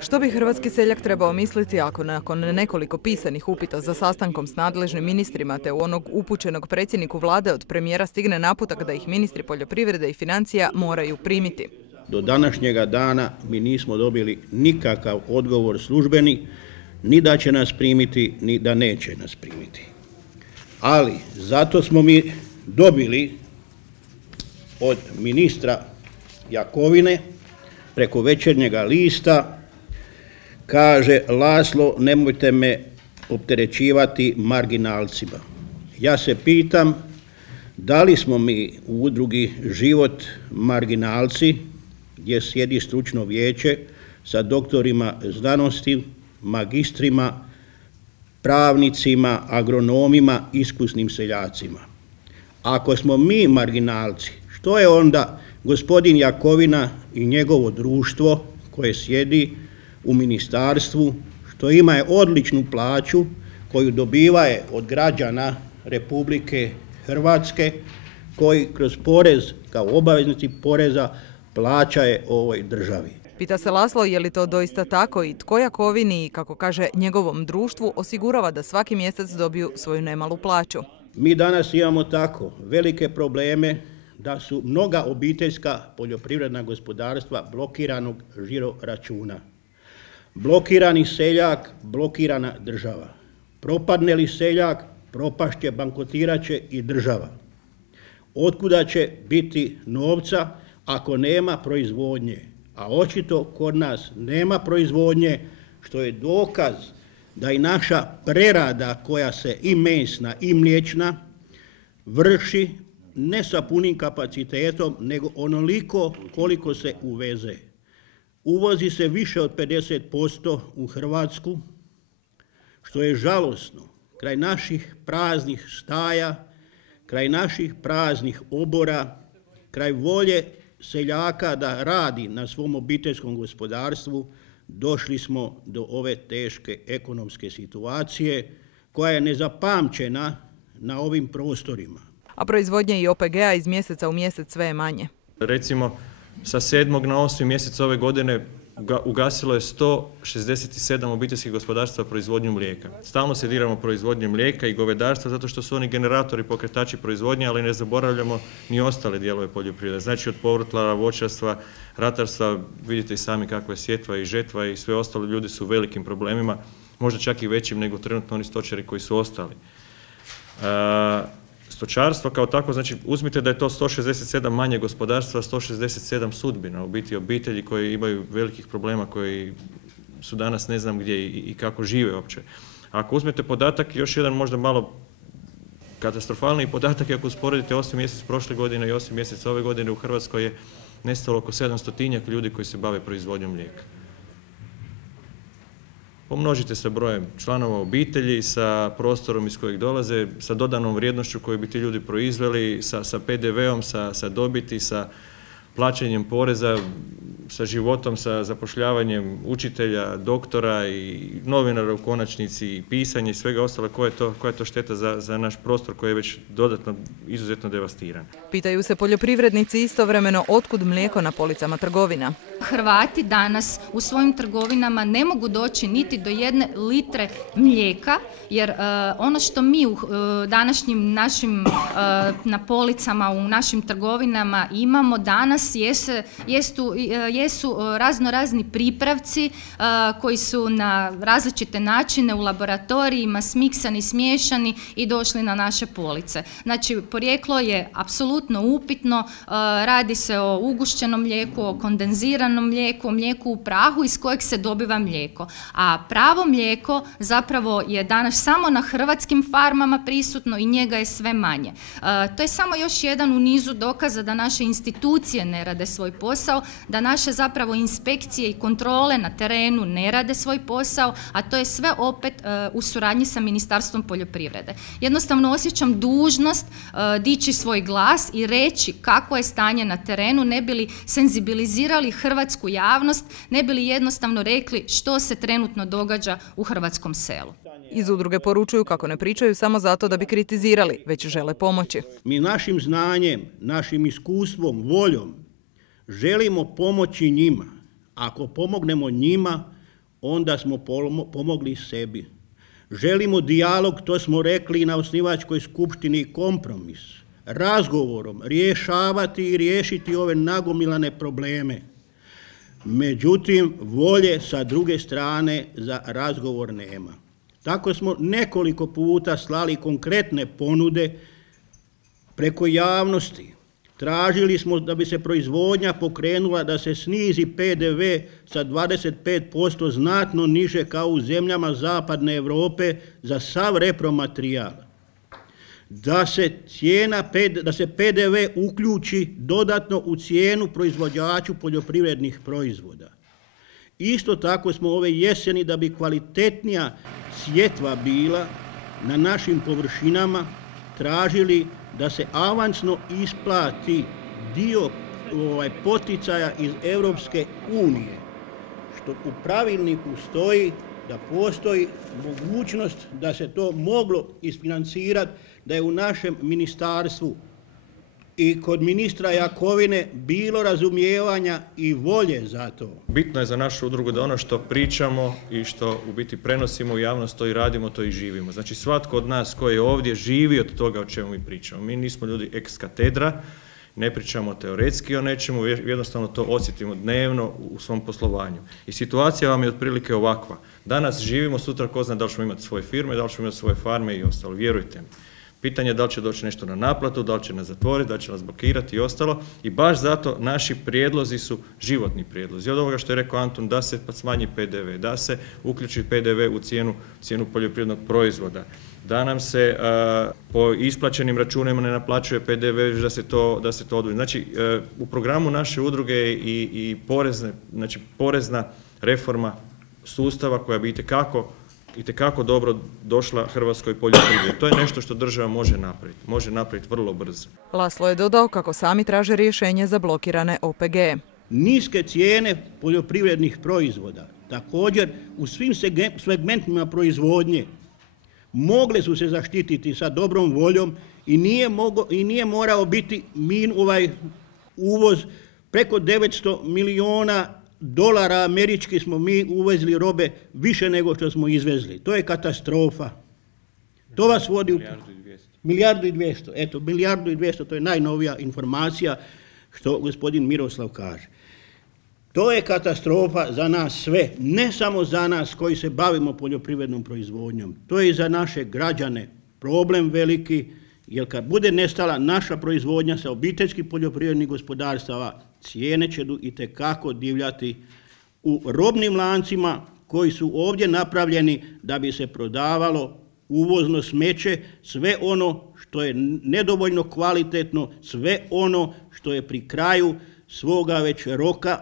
Što bi hrvatski seljak trebao misliti ako nakon nekoliko pisanih upita za sastankom s nadležnim ministrima te u onog upućenog predsjedniku vlade od premijera stigne naputak da ih ministri poljoprivrede i financija moraju primiti? Do današnjega dana mi nismo dobili nikakav odgovor službeni, ni da će nas primiti, ni da neće nas primiti. Ali zato smo mi dobili od ministra Jakovine preko Večernjega lista, kaže: Laslo, nemojte me opterećivati marginalcima. Ja se pitam, da li smo mi u udrugi Život marginalci, gdje sjedi stručno vijeće sa doktorima znanosti, magistrima, pravnicima, agronomima, iskusnim seljacima. Ako smo mi marginalci, što je onda gospodin Jakovina i njegovo društvo koje sjedi u ministarstvu, što ima odličnu plaću koju dobiva je od građana Republike Hrvatske, koji kroz porez, kao obaveznici poreza, plaća je ovoj državi. Pita se Laslo je li to doista tako i tko Jakovini i, kako kaže, njegovom društvu osigurava da svaki mjesec dobiju svoju nemalu plaću. Mi danas imamo tako velike probleme da su mnoga obiteljska poljoprivredna gospodarstva blokiranog žiro računa. Blokirani seljak, blokirana država. Propadne li seljak, propašće, bankrotirat će i država. Otkuda će biti novca ako nema proizvodnje? A očito kod nas nema proizvodnje, što je dokaz da i naša prerada, koja se i mesna i mliječna vrši ne sa punim kapacitetom, nego onoliko koliko se uveze. Uvozi se više od 50% u Hrvatsku, što je žalosno. Kraj naših praznih staja, kraj naših praznih obora, kraj volje seljaka da radi na svom obiteljskom gospodarstvu, došli smo do ove teške ekonomske situacije koja je nezapamćena na ovim prostorima. A proizvodnje i OPG-a iz mjeseca u mjesec sve je manje. Recimo, sa 7. na 8. mjesec ove godine ugasilo je 167 obiteljskih gospodarstva proizvodnju mlijeka. Stalno se diramo proizvodnje mlijeka i govedarstva zato što su oni generatori, pokretači proizvodnje, ali ne zaboravljamo ni ostale dijelove poljoprivrede. Znači od povrtlara, voćarstva, ratarstva, vidite i sami kakva je sjetva i žetva i sve ostalo, ljudi su u velikim problemima, možda čak i većim nego trenutno oni stočari koji su ostali. Stočarstvo kao tako, znači uzmite da je to 167 manje gospodarstva, 167 sudbina, u biti obitelji koji imaju velikih problema, koji su danas ne znam gdje i kako žive uopće. Ako uzmete podatak, još jedan možda malo katastrofalni podatak, ako usporedite 8. mjesec prošle godine i 8. mjesec ove godine, u Hrvatskoj je nestalo oko 700 ljudi koji se bave proizvodnjom mlijeka. Pomnožite sa brojem članova obitelji, sa prostorom iz kojeg dolaze, sa dodanom vrijednošću koju bi ti ljudi proizveli, sa PDV-om, sa dobiti, sa plaćanjem poreza, sa životom, sa zapošljavanjem učitelja, doktora i novinara u konačnici, i pisanje i svega ostalo, koja je to šteta za naš prostor koji je već dodatno izuzetno devastiran. Pitaju se poljoprivrednici istovremeno otkud mlijeko na policama trgovina. Hrvati danas u svojim trgovinama ne mogu doći niti do 1 litre mlijeka, jer ono što mi u današnjim našim na policama u našim trgovinama imamo danas jesu raznorazni pripravci koji su na različite načine u laboratorijima smiksani, smiješani i došli na naše police. Znači, porijeklo je apsolutno upitno, radi se o ugušćenom mlijeku, o kondenziranom mlijeku, o mlijeku u prahu iz kojeg se dobiva mlijeko. A pravo mlijeko zapravo je danas samo na hrvatskim farmama prisutno i njega je sve manje. To je samo još jedan u nizu dokaza da naše institucije ne rade svoj posao, da naše zapravo inspekcije i kontrole na terenu ne rade svoj posao, a to je sve opet u suradnji sa Ministarstvom poljoprivrede. Jednostavno osjećam dužnost dići svoj glas i reći kako je stanje na terenu, ne bi li senzibilizirali hrvatsku javnost, ne bi li jednostavno rekli što se trenutno događa u hrvatskom selu. Iz udruge poručuju kako ne pričaju samo zato da bi kritizirali, već žele pomoći. Mi našim znanjem, našim iskustvom, voljom želimo pomoći njima. Ako pomognemo njima, onda smo pomogli sebi. Želimo dijalog, to smo rekli na osnivačkoj skupštini, kompromis. Razgovorom rješavati i riješiti ove nagomilane probleme. Međutim, volje sa druge strane za razgovor nema. Tako smo nekoliko puta slali konkretne ponude preko javnosti. Tražili smo da bi se proizvodnja pokrenula, da se snizi PDV sa 25% znatno niže kao u zemljama zapadne Europe za sav repromaterijal. Da se PDV uključi dodatno u cijenu proizvođaču poljoprivrednih proizvoda. Isto tako smo ove jeseni, da bi kvalitetnija sjetva bila na našim površinama, tražili da se avansno isplati dio poticaja iz Europske unije, što u pravilniku stoji da postoji mogućnost da se to moglo isfinancirati, da je u našem ministarstvu i kod ministra Jakovine bilo razumijevanja i volje za to. Bitno je za našu udrugu da ono što pričamo i što u biti prenosimo u javnost, to i radimo, to i živimo. Znači svatko od nas koji je ovdje živi od toga o čemu mi pričamo. Mi nismo ljudi ex katedra, ne pričamo teoretski o nečemu, jednostavno to osjetimo dnevno u svom poslovanju. I situacija vam je otprilike ovakva. Danas živimo, sutra ko zna da li ćemo imati svoje firme, da li ćemo imati svoje farme i ostalo. Vjerujte mi. Pitanje je da li će doći nešto na naplatu, da li će nas zatvoriti, da li će nas blokirati i ostalo. I baš zato naši prijedlozi su životni prijedlozi. Od ovoga što je rekao Antun, da se smanji PDV, da se uključi PDV u cijenu poljoprivrednog proizvoda, da nam se po isplaćenim računima ne naplaćuje PDV, da se to odvoji. Znači, u programu naše udruge i porezna reforma sustava koja bi itekako dobro došla hrvatskoj poljoprivredi. To je nešto što država može napraviti vrlo brzo. Laslo je dodao kako sami traže rješenje za blokirane OPG-e. Niske cijene poljoprivrednih proizvoda, također u svim segmentima proizvodnje, mogle su se zaštititi sa dobrom voljom i nije morao biti uvoz preko 900 milijuna dolara američki smo mi uvezli robe više nego što smo izvezli. To je katastrofa. To vas vodi u milijardu i 200. Eto, milijardu i 200, to je najnovija informacija što gospodin Miroslav kaže. To je katastrofa za nas sve, ne samo za nas koji se bavimo poljoprivrednom proizvodnjom. To je i za naše građane problem veliki, jer kad bude nestala naša proizvodnja sa obiteljskih poljoprivrednih gospodarstava, cijene će itekako divljati u robnim lancima koji su ovdje napravljeni da bi se prodavalo uvozno smeće, sve ono što je nedovoljno kvalitetno, sve ono što je pri kraju svoga već roka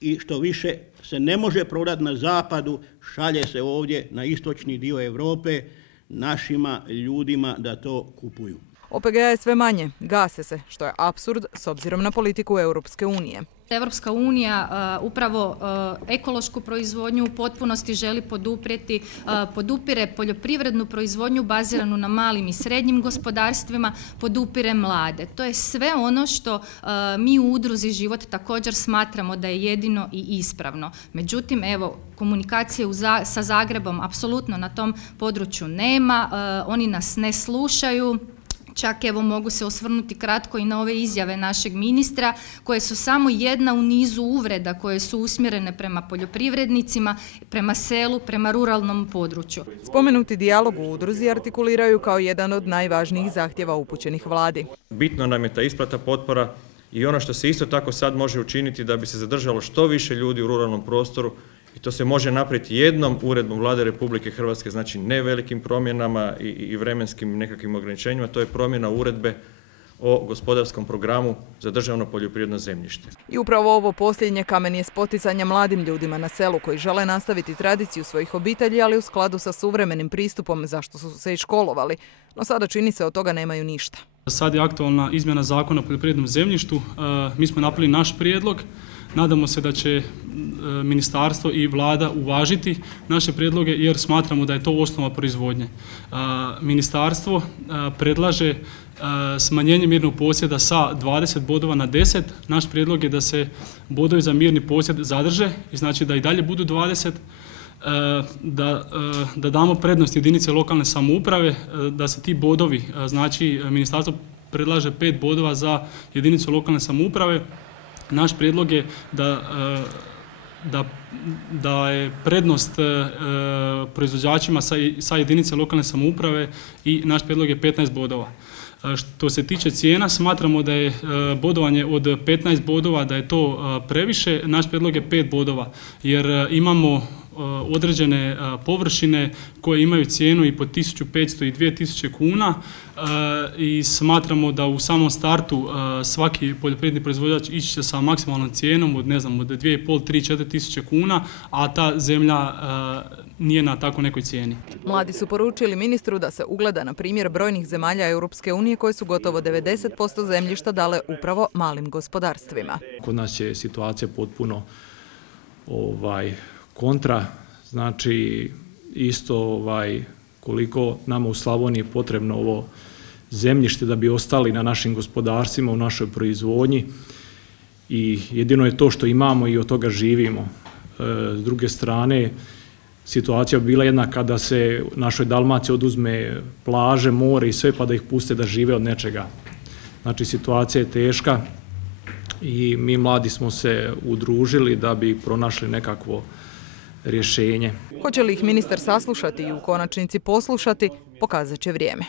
i što više se ne može prodati na zapadu, šalje se ovdje na istočni dio Europe našima ljudima da to kupuju. OPG-a je sve manje, gase se, što je apsurd s obzirom na politiku Europske unije. Europska unija upravo ekološku proizvodnju u potpunosti želi poduprijeti, podupire poljoprivrednu proizvodnju baziranu na malim i srednjim gospodarstvima, podupire mlade. To je sve ono što mi u udruzi Život također smatramo da je jedino i ispravno. Međutim, evo, komunikacije sa Zagrebom apsolutno na tom području nema, oni nas ne slušaju. Čak evo mogu se osvrnuti kratko i na ove izjave našeg ministra koje su samo jedna u nizu uvreda koje su usmjerene prema poljoprivrednicima, prema selu, prema ruralnom području. Spomenuti dijalog u udruzi artikuliraju kao jedan od najvažnijih zahtjeva upućenih vladi. Bitno nam je ta isplata potpora i ono što se isto tako sad može učiniti da bi se zadržalo što više ljudi u ruralnom prostoru. I to se može napraviti jednom uredbom Vlade Republike Hrvatske, znači ne velikim promjenama i vremenskim nekakvim ograničenjima, to je promjena uredbe o gospodarskom programu za državno poljoprivredno zemljište. I upravo ovo posljednje kamen je spoticanja mladim ljudima na selu koji žele nastaviti tradiciju svojih obitelji, ali u skladu sa suvremenim pristupom zašto su se i školovali. No sada čini se od toga nemaju ništa. Sad je aktualna izmjena zakona o poljoprivrednom zemljištu. Mi smo napravili naš prijedlog. Nadamo se da će ministarstvo i vlada uvažiti naše prijedloge jer smatramo da je to osnova proizvodnje. Ministarstvo predlaže smanjenje mirnog posjeda sa 20 bodova na 10. Naš prijedlog je da se bodovi za mirni posjed zadrže i znači da i dalje budu 20 da damo prednost jedinice lokalne samouprave, da se ti bodovi, znači ministarstvo predlaže 5 bodova za jedinicu lokalne samouprave. Naš prijedlog je da je prednost proizvođačima sa jedinice lokalne samouprave i naš prijedlog je 15 bodova. Što se tiče cijena, smatramo da je bodovanje od 15 bodova, da je to previše. Naš prijedlog je 5 bodova, jer imamo određene površine koje imaju cijenu i po 1500 i 2000 kuna i smatramo da u samom startu svaki poljoprivredni proizvođač ići će sa maksimalnom cijenom od 2,5, 3, 4 tisuće kuna, a ta zemlja nije na tako nekoj cijeni. Mladi su poručili ministru da se ugleda na primjer brojnih zemalja Europske unije koje su gotovo 90% zemljišta dale upravo malim gospodarstvima. Kod nas je situacija potpuno kontra, znači isto koliko nama u Slavoniji je potrebno ovo zemljište da bi ostali na našim gospodarstvima, u našoj proizvodnji i jedino je to što imamo i od toga živimo. S druge strane, situacija bi bila jednaka da se našoj Dalmaciji oduzme plaže, more i sve pa da ih puste da žive od nečega. Znači situacija je teška i mi mladi smo se udružili da bi pronašli nekakvo rješenje. Hoće li ih ministar saslušati i u konačnici poslušati, pokazat će vrijeme.